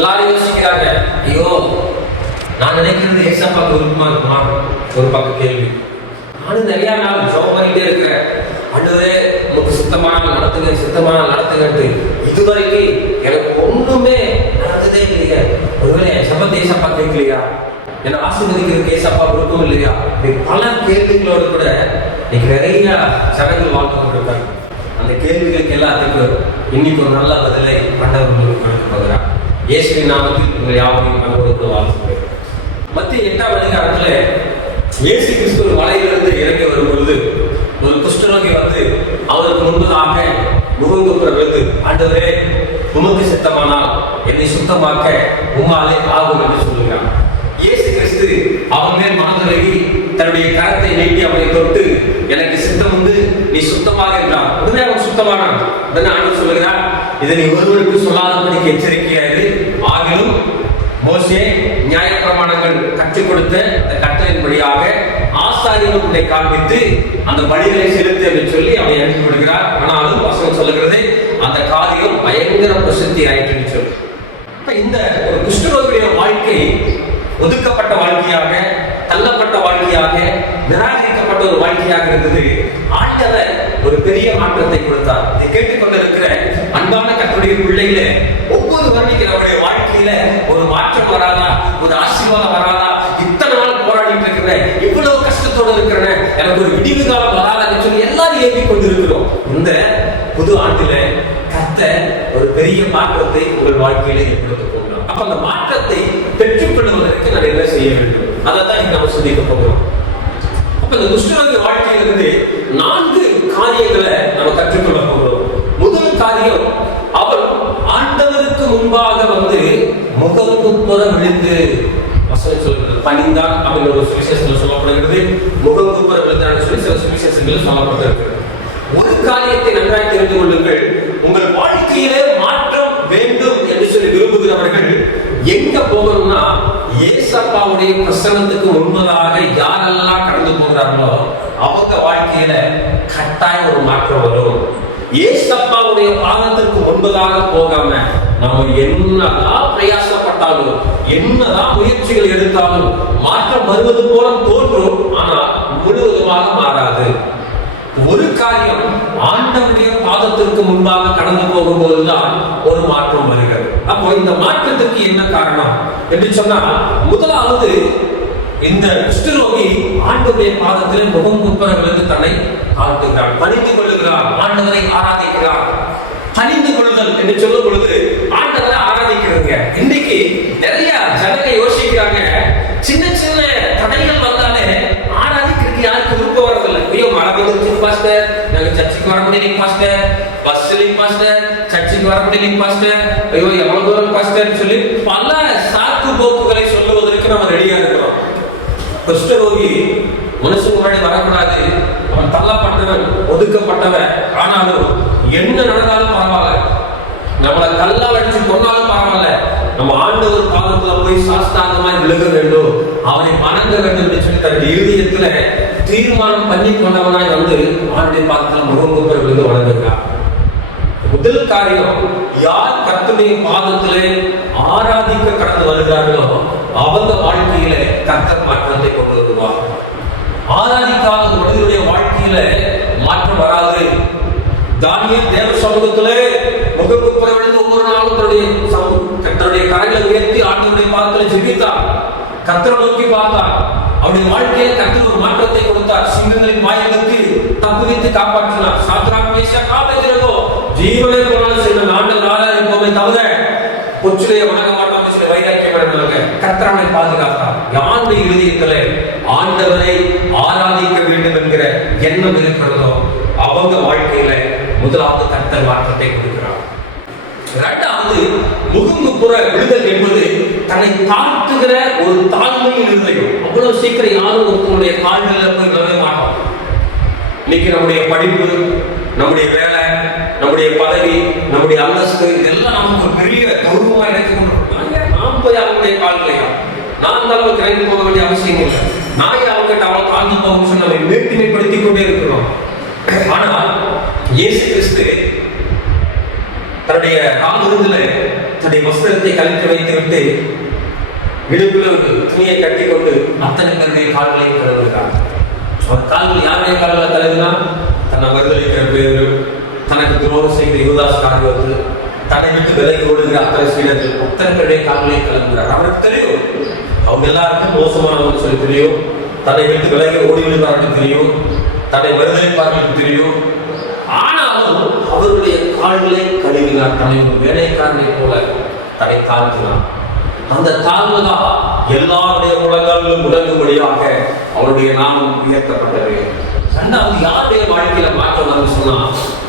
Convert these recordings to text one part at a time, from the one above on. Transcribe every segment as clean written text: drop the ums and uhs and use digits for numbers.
எல்லாரும் யோசிக்கிறாங்க, ஐயோ நான் நினைக்கிறது ஏசப்பாக்கு விருப்பமா இருக்குமா? ஒரு பக்கம் கேள்வி. நானும் நிறைய நாள் ஜெபம் பண்ணிட்டே இருக்கிறேன், ஆண்டவரே உங்களுக்கு சுத்தமான நடத்துங்க, சுத்தமான நடத்துங்கன்ட்டு. இதுவரைக்கும் எனக்கு ஒண்ணுமே நடந்ததே இல்லையா? ஒருவேளை ஜெபத்தை ஏசப்பா கேட்கலையா? என்னை ஆசீர்வதிக்கிறதுக்கு ஏசப்பா விருப்பம் இல்லையா? பல கேள்விகளோடு கூட இன்னைக்கு நிறைய ஜனங்கள் வாழ்ந்து கொண்டிருக்காங்க. அந்த கேள்விகளுக்கு எல்லாத்துக்கும் இன்னைக்கு ஒரு நல்ல பதிலை ஆண்டவர் உங்களுக்கு கொடுக்க போகிறார். இயேசுவின் நாமத்தில் உங்கள் யாவரையும் அனுபவத்தில் வாழ்த்துகிறேன். மத்திய 8ஆம் அதிகாரத்துல இயேசு கிறிஸ்து ஒரு மலையிலிருந்து இறங்கி வரும் பொழுது ஒரு குஷ்டரோகி வந்து அவருக்கு முன்பதாக முகங்குப்புற விழுந்து, ஆண்டவரே உமக்கு சித்தமானால் என்னை சுத்தமாக்க உம்மாலே ஆகும் என்று சொல்லுகிறார். இயேசு கிறிஸ்து அவன் மேல் மனதுருகி தன்னுடைய கரத்தை நீட்டி அவனை தொட்டு, எனக்கு சித்தம் வந்து நீ சுத்தமாக என்றான். உடனே அவன் சுத்தமானான். உடனே ஆண்டவர் சொல்லுகிறார், இதை நீ ஒருவருக்கு சொல்லாதபடிக்கு எச்சரிக்கையாயிரு. ஆகிலும் மோசே நியாயப்பிரமாணங்கள் கற்றுக் கொடுத்த அந்த கட்டளையின்படியாக ஆசாரியர்களுடைய காண்பித்து அந்த பலிகளை செலுத்து என்று சொல்லி அவனை அனுப்பி விடுகிறார். ஆனாலும் வசனம் சொல்லுகிறது, அந்த காரியம் பயங்கர பிரசித்தி ஆயிற்று சொல்லி. இந்த ஒரு குஷ்டரோகியுடைய வாழ்க்கை ஒதுக்கப்பட்ட வாழ்க்கையாக, தள்ளப்பட்ட வாழ்க்கையாக, நிராகரிக்கப்பட்ட ஒரு வாழ்க்கையாக இருந்தது. ஆண்டவர் ஒரு பெரிய மாற்றத்தை கொடுத்தார். இதை கேட்டுக்கொண்டிருக்கிற அன்பான கர்த்தருடைய பிள்ளைகளே, ஒவ்வொரு வருடத்திற்கு நம்முடைய வாழ்க்கையில ஒரு மாற்றம் வராதா? ஒரு ஆசீர்வாதம் வராதா? இத்தனை நாள் போராடிட்டு இருக்கிறேன், இவ்வளவு கஷ்டத்தோடு இருக்கிறேன், எனக்கு ஒரு விடிவு காலம் வராதுன்னு சொல்லி எல்லாரும் ஏற்றி கொண்டிருக்கிறோம். இந்த புது ஆண்டில கர்த்தர் ஒரு பெரிய மாற்றத்தை உங்கள் வாழ்க்கையில ஏற்படுத்த போகிறோம். அப்ப அந்த மாற்றத்தை பெற்றுக்கொள்வதற்கு நான் என்ன செய்ய வேண்டும்? அதை தான் நம்ம சிந்திக்க போகிறோம். அப்ப இந்த குஷ்டரோகி வாழ்க்கையிலிருந்து 4 காரியங்களை நம்ம கற்றுக்கொள்ள போகிறோம். முதல் காரியம், அவள் ஆண்டவருக்கு முன்பாக வந்து முகங்குப்புற விழுந்து பணிந்தான் அப்படின்னு ஒரு சுவிசேஷத்தில் சொல்லப்படுகிறது. முகங்குப்புற விழுந்தான் சொல்லி சில சுவிசேஷங்களில் சொல்லப்பட்டிருக்கிறது. ஒரு காரியத்தை நன்றாக தெரிந்து கொள்ளுங்கள், உங்கள் வாழ்க்கையிலே மாற்றம் வேண்டும் என்று சொல்லி விரும்புகிறவர்கள் எங்க போகணும்னா, ஏசப்பாவுடைய பிரசன்னத்துக்கு முன்பதாக யாரெல்லாம் கடந்து போகிறார்களோ அவங்க வாழ்க்கையில கட்டாயம் ஒரு மாற்றம் வரும். ஏசப்பாவுடைய பாதத்திற்கு முன்பதாக போகாம நம்ம என்னதான் பிரயாசப்பட்டாலும், என்னதான் முயற்சிகள் எடுத்தாலும் மாற்றம் வருவது போல தோன்றும், ஆனால் முழுவதுமாக மாறாது. ஒரு காரியம், ஆண்டவருடைய பாதத்திற்கு முன்பாக கடந்து போகும்போதுதான் ஒரு மாற்றம் வருகிறது. அப்போ இந்த மாற்றத்திற்கு என்ன காரணம் என்று சொன்னால், முதலாவது இந்த குஷ்டரோகி ஆண்டவருடைய பாதத்தில் முகங்குப்புற விழுந்து தன்னை தாழ்த்துகிறார், பணிந்து கொள்ளுகிறார், ஆண்டவரை ஆராதிக்கிறார். பணிந்து கொள்ளுதல் என்று சொல்லும் பொழுது ஆண்டவரை ஆராதிக்கிறதுங்க. இன்னைக்கு நிறைய ஜனங்க யோசிக்கிறாங்க, சின்ன சின்ன தடைகள் வந்தாலே ஆராதிக்கிறதுக்கு யாருக்கு விருப்பம் வரதில்லை. ஐயோ மழை வந்துருச்சு பாஸ்டர், நாங்க சர்ச்சுக்கு வர முடியல பாஸ்டர், பஸ்ல பாஸ்டர், சர்ச்சுக்கு வர முடியல பாஸ்டர், ஐயோ எவ்வளவு தூரம் பாஸ்டர் சொல்லி பல சாக்கு போக்குகளை சொல்லுவதற்கு நம்ம ரெடியா இருக்கிறோம். குஷ்டரோகி மனுஷன் முன்னாடி வரக்கூடாது, அவன் தள்ளப்பட்டவன், ஒதுக்கப்பட்டவன். ஆனாலும் என்ன நடந்தாலும் பரவாயில்ல, நம்மளை கல்லால் அடிச்சு கொண்டாலும் பரவாயில்ல, நம்ம ஆண்டவர் பாதத்துல போய் சாஸ்தாங்கமாய் விழுக வேண்டும், அவனை வணங்க வேண்டும் என்று சொல்லி தன்னுடைய இருதயத்துல தீர்மானம் பண்ணி கொண்டவனாய் வந்து ஆண்டை பாதத்துல முகங்குப்புற விழுந்து வணங்குகிறார். முதல் காரியம், யார் கர்த்தருடைய பாதத்திலே ஆராதிக்க கடந்து வருகிறார்களோ அவங்க வாழ்க்கையில கர்த்தர் மாற்றத்தை கொண்டு வருவார். ஆராதிக்காத மனிதனுடைய வாழ்க்கையில மாற்றம் வராது. தானியேல் தேவ சமூகத்திலே முகங்குப்புற விழுந்து ஒவ்வொரு நாளும் தன்னுடைய கரங்களை உயர்த்தி ஆண்டவருடைய பாதத்திலே ஜெபித்தார், கர்த்தரை நோக்கி பார்த்தார். அவருடைய வாழ்க்கையை கர்த்தர் ஒரு மாற்றத்தை கொடுத்தார். சிங்கங்களின் வாயிலுக்கு தப்புவித்து காப்பாற்றினார். சாத்ராக் மேஷாக் ஆபேத்நேகோ ஜீவனை போனாலும் சில நாளாக இருப்போமே தவிர கொச்சிலையை வணங்க மாட்டோம் சில வைராக்கியப்படுறாங்க. கர்த்தரை பாதுகாத்தார். யாருடைய இருதயத்துல ஆண்டவரை ஆராதிக்க வேண்டும் என்கிற எண்ணம் இருக்கிறதோ அவங்க வாழ்க்கையில முதலாவது கர்த்தர் மாற்றத்தை கொடுக்கிறார். இரண்டாவது, முகங்குப்புற விழுதல் என்பது தன்னை தாழ்த்துகிற ஒரு தாழ்மையின் இருதயம். அவ்வளவு சீக்கிரம் யாரும் ஒருத்தருடைய கால்களில் போய் விழவே மாட்டோம். இன்னைக்கு நம்முடைய படிப்பு, நம்முடைய வேலை, நம்முடைய பதவி, நம்முடைய அந்தஸ்து இதெல்லாம் நமக்கு ஒரு பெரிய கௌரவமா நினைத்து கொண்டிருக்கோம். நாம் போய் அவங்களுடைய கால்களையா, நான் அந்த அளவுக்கு இறங்கி போக வேண்டிய அவசியம் இல்லை. நாயை அவங்ககிட்ட அவளை தாழ்ந்து போகும் சொல்லி நம்ம மேட்டிமைப்படுத்திக் கொண்டே இருக்கிறோம். ஆனால் இயேசு கிறிஸ்து தன்னுடைய நாள் விருதுல தன்னுடைய வஸ்திரத்தை கலற்றி வைத்துவிட்டு இடுப்பில் ஒரு துணியை கட்டி கொண்டு அத்தனை பேருடைய கால்களை கழுவுகிறார். கால்கள் யாருடைய கால்களை கழுவினா? தன்னை மறுதளிக்கிற பேர்கள், தனக்கு துரோகம் செய்கிற யூதாஸ் காரியத்தில், தன்னை விட்டு விலகி ஓடுகிற அத்தனை சீடர்கள் அத்தனை பேருடைய கால்களை கழுவுகிறார். அவருக்கு தெரியும் அவங்க எல்லாருக்கும் மோசமானவங்க சொல்லி தெரியும், தன்னை விட்டு விலகி ஓடி விடுவார்கள் தெரியும், தன்னை மறுதளிப்பார்கள் தெரியும். ஆனாலும் அவருடைய கால்களை கழுவினார். தன்னை ஒரு வேலைக்காரனை போல தன்னை தாழ்த்தினார். அந்த தாழ்வுதான் எல்லாருடைய முழங்காலும் முழங்கும்படியாக அவருடைய நாமம் உயர்த்தப்பட்டது. இரண்டாவது, யாருடைய வாழ்க்கையில மாற்றம் வந்து சொன்னா,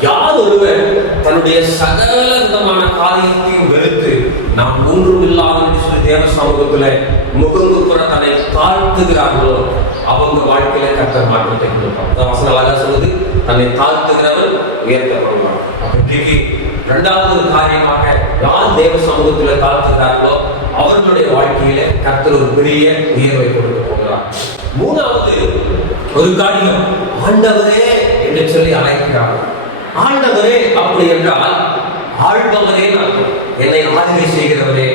யார் ஒருவர் தன்னுடைய சகல விதமான காரியத்தையும் வெறுத்து நாம் ஒன்றும் இல்லாத சொல்லி தேவ சமூகத்துல முகங்குப்புற தன்னை தாழ்த்துகிறார்களோ அவங்க வாழ்க்கையில கர்த்தர் மாற்றத்தை கொடுப்பார். வசனம் அழகா சொல்லுது, தன்னை தாழ்த்துகிறவர் உயர்த்தப்படுவார். இன்றைக்கு இரண்டாவது ஒரு காரியமாக யார் தேவ சமூகத்துல தாழ்த்துகிறார்களோ அவர்களுடைய வாழ்க்கையில கர்த்தர் ஒரு பெரிய உயர்வை கொடுக்க போகிறார். மூணாவது ஒரு காரியம், ஆண்டவரே என்று சொல்லி அழைக்கிறார். ஆண்டவரே அப்படி என்றால் ஆள்பவரே, என்னை ஆளுகை செய்கிறவரே.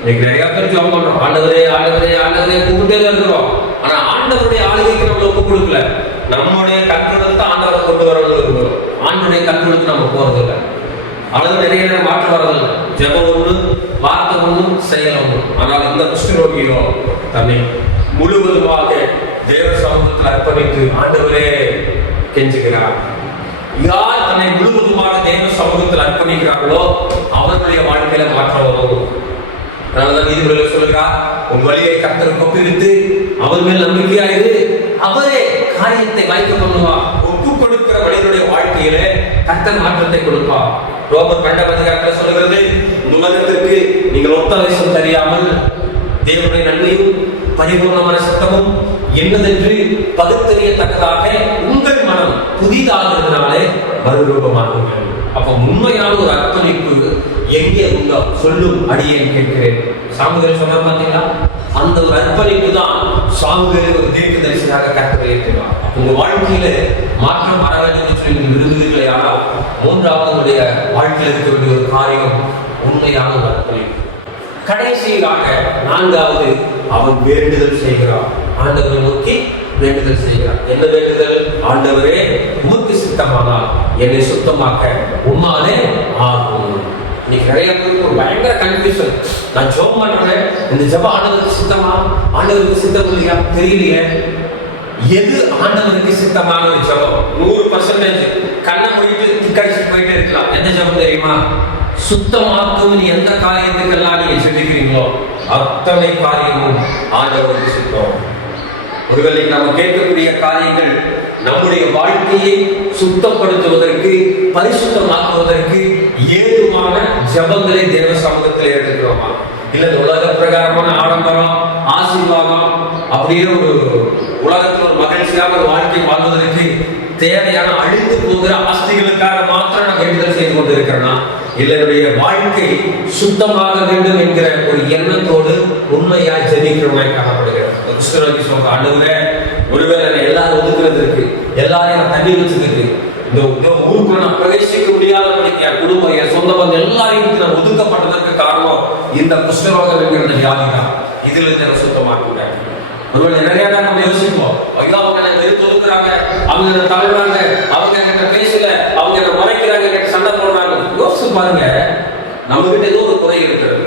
இன்னைக்கு நிறைய பேருக்கு அவங்க பண்றோம், ஆண்டவரே ஆண்டவரே ஆண்டவரே கூப்பிட்டே தான் இருக்கிறோம். ஆனா ஆண்டவருடைய ஆளுகைக்கு நம்ம ஒப்பு கொடுக்கல. நம்முடைய கண்ட்ரோலுக்கு ஆண்டவரை கொண்டு வரணும் இருக்கிறோம், ஆண்டுடைய கண்ட்ரோலுக்கு நம்ம போறதில்லை. அளவு நிறைய நேரம் மாற்றம் வரதில்லை. ஜெபம் ஒன்று, வார்த்தை ஒன்று, செயல் ஒன்று. ஆனால் இந்த குஷ்டரோகியோ தன்னை முழுவதுமாக தேவ சமூகத்தில் அர்ப்பணித்து ஆண்டவரே கெஞ்சுகிறார். யார் தன்னை முழுவதுமாக தேவ சமூகத்தில் அர்ப்பணிக்கிறார்களோ அவர்களுடைய வாழ்க்கையில மாற்றம் வரும். அதனாலதான் நீதிபதிகள் சொல்லுகிறார், உன் வழியை கர்த்தருக்கு ஒப்புவித்து அவர் மேல் நம்பிக்கையாயிரு, அவரே காரியத்தை வாய்க்க பண்ணுவார். ஒப்பு கொடுக்கிற வழிகளுடைய வாழ்க்கையிலே கர்த்தர் மாற்றத்தை கொடுப்பார். ரோமர் 2 அதிகாரத்தில் சொல்லுகிறது, உலகத்திற்கு நீங்கள் ஒத்தாசம் தெரியாமல் தேவனுடைய நன்மையும் பரிபூர்ணமான சித்தமும் என்னதென்று பகுத்தறியத்தக்கதாக உங்கள் மனம் புதிதாகிறதுனாலே மறுரூபமாகுங்கள். அப்ப உண்மையான ஒரு அர்ப்பணிப்பு எங்கே உண்டோ சொல்லும் அடியேன் கேட்கிறேன். சாமுவேல் சொன்னார் பாத்தீங்களா, அந்த ஒரு அர்ப்பணிப்பு தான் சாமுவேலை ஒரு தீர்க்கதரிசியாக கர்த்தர் ஏற்றினார். உங்க வாழ்க்கையில மாற்றம் வர வேண்டும் என்று சொல்லி விரும்புகிறீர்களே, ஆனால் மூன்றாவது வாழ்க்கையில் இருக்க வேண்டிய ஒரு காரியம் உண்மையான ஒரு அர்ப்பணிப்பு. கடைசியாக நான்காவது, அவன் வேண்டுதல் செய்கிறான். ஆண்டவரை நோக்கி வேண்டுதல் செய்கிறான். என்ன வேண்டுதல்? ஆண்டவரே உமக்கு சித்தமானால் என்னை சுத்தமாக்க உம்மாலே ஆகும். இன்னைக்கு நிறைய பேருக்கு ஒரு பயங்கர கன்ஃபியூஷன். நான் ஜெபம் பண்றேன், இந்த ஜெபம் ஆண்டவருக்கு சித்தமா, ஆண்டவருக்கு சித்தம் இல்லையா தெரியலையே. எது ஆண்டவருக்கு சித்தமான ஒரு ஜெபம்? 100% கண்ணை மூடிட்டு திக்கடிச்சு போயிட்டே இருக்கலாம். எந்த ஜெபம் தெரியுமா? சுத்தமாக்கும் நீ எந்த காரியத்துக்கெல்லாம் நீங்க சிந்திக்கிறீங்களோ அத்தனை காரியமும் ஆண்டவருக்கு சுத்தம். ஒருவேளை நாம் கேட்கக்கூடிய காரியங்கள் நம்முடைய வாழ்க்கையை சுத்தப்படுத்துவதற்கு, பரிசுத்தமாக்குவதற்கு ஏதுவான ஜபங்களை தேவ சமூகத்தில் எடுத்துக்கிறோமா? இல்ல உலக பிரகாரமான ஆடம்பரம், ஆசீர்வாதம், அப்படியே ஒரு உலகத்தில் ஒரு மகிழ்ச்சியாக ஒரு வாழ்க்கை வாழ்வதற்கு தேவையான அழிந்து போகிற ஆஸ்திகளுக்காக மாத்திரம் நான் வேண்டுதல் செய்து கொண்டிருக்கிறேன்னா, இல்லை என்னுடைய வாழ்க்கை சுத்தமாக வேண்டும் என்கிற ஒரு எண்ணத்தோடு உண்மையாய் ஜெபிக்கிறவனாய் காணப்படுகிறேன். கிறிஸ்துவனுக்கு சொல்ற, ஆண்டவரே ஒருவேளை எல்லாரும் ஒதுக்குறதுக்கு, எல்லாரையும் தண்ணி வச்சதுக்கு, இந்த ஊருக்குள்ள நான் பிரவேசிக்க முடியாதபடிக்கு என் குடும்பம், என் சொந்த பந்தம் எல்லாரையும் நான் ஒதுக்கப்பட்டதற்கு காரணம் இந்த குஷ்டரோகம் என்கிற வியாதி தான். இதுல இருந்து சுத்தமாக்குறேன். ஒருவேளை நிறைய நம்ம யோசிப்போம், ஐயோ அவங்க என்ன வெறுத்து ஒதுக்குறாங்க, அவங்க என்ன தள்ளுறாங்க, அவங்க என்கிட்ட பேசல, அவங்க என்ன மறைக்கிறாங்க, என்கிட்ட சண்டை போடுறாங்க. யோசிச்சு பாருங்க, நம்ம கிட்ட ஏதோ ஒரு குறை இருக்கிறது.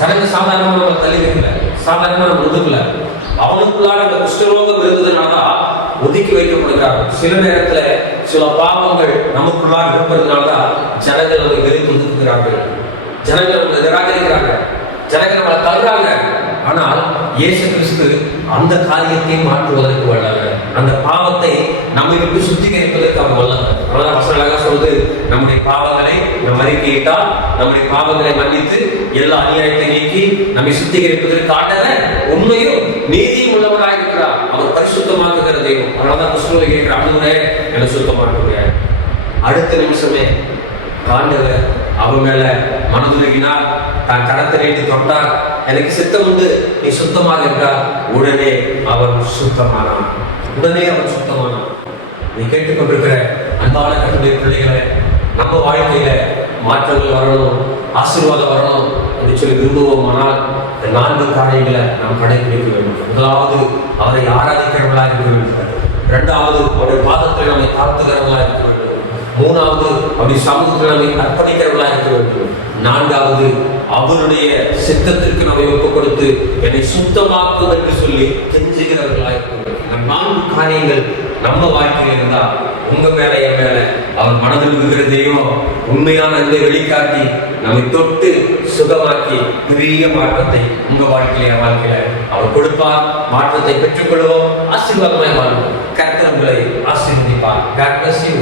தனக்கு சாதாரணமா நம்ம தள்ளி வைக்கல, சாதாரணமா நம்ம ஒதுக்கல. அவனுக்குள்ளான அந்த குஷ்டரோகம் இருந்ததுனாலதான் ஒதுக்கி வைக்கப்படுகிறார்கள். சில நேரத்துல சில பாவங்கள் நமக்குள்ளாக இருப்பதுனாலதான் ஜனங்கள் அதை வெறுத்து ஒதுக்குகிறார்கள், ஜனங்கள் அவங்களை நிராகரிக்கிறாங்க, ஜனங்கள் நம்மளை தள்ளுறாங்க. ஆனால் இயேசு கிறிஸ்து அந்த காரியத்தை மாற்றுவதற்கு வல்லவர். அந்த பாவத்தை நம்மை விட்டு சுத்திகரிப்பதற்கு அவர் வல்லவர். அதனால வசனமாக சொல்றது, நம்முடைய பாவங்களை நம் அறிக்கையிட்டால் நம்முடைய பாவங்களை மன்னித்து எல்லா அநியாயத்தை நீக்கி நம்மை சுத்திகரிப்பதற்கு ஆண்டவர் உண்மையும் நீதியும் உள்ளவராக இருக்கிறார். அவர் பரிசுத்தமாக்குகிற தெய்வம். அதனாலதான் கிறிஸ்துவை கேட்கிற, ஆண்டவரே என்னை சுத்தமாக்குங்க. அடுத்த நிமிஷமே ஆண்டவர் அவன் மேல மனதுருகினார், தான் கடத்தை நீட்டி தொட்டார், எனக்கு சித்தம் உண்டு, நீ சுத்தமாக என்றார். உடனே அவன் சுத்தமானான். உடனே அவன் சுத்தமானான். நீ கேட்டுக்கொண்டிருக்கிற அன்பான கர்த்தருடைய பிள்ளைகளை, நம்ம வாழ்க்கையில மாற்றங்கள் வரணும், ஆசீர்வாதம் வரணும் என்று சொல்லி விரும்புவோமானால் இந்த 4 காரியங்களை நாம் கடைபிடிக்க வேண்டும். முதலாவது, அவரை ஆராதிக்கிறவர்களாக இருக்க வேண்டும். 2வது, அவருடைய பாதத்தில் நம்மை தாழ்த்துகிறவர்களாக இருக்க வேண்டும். 3வது, அவருடைய சமூகத்தில் நம்மை அர்ப்பணிக்கிறவர்களாக இருக்க வேண்டும். 4வது, அவருடைய சித்தத்திற்கு நம்மை ஒப்புக் கொடுத்து என்னை சுத்தமாக்கும் என்று சொல்லி கெஞ்சுகிறவர்களாக இருக்க வேண்டும். இந்த 4 காரியங்கள் நம்ம வாழ்க்கையில் இருந்தா உங்க மேல என் மேல அவர் மனதில் இருக்கிறதையும் உண்மையான அன்பை வெளிக்காட்டி நம்மை தொட்டு சுகமாக்கி பெரிய மாற்றத்தை உங்க வாழ்க்கையில அவர் கொடுப்பார். மாற்றத்தை பெற்றுக்கொள்வோம், ஆசீர்வாதமாய் வாழ்வோம். கர்த்தர் உங்களை ஆசீர்வதிப்பார். God bless you.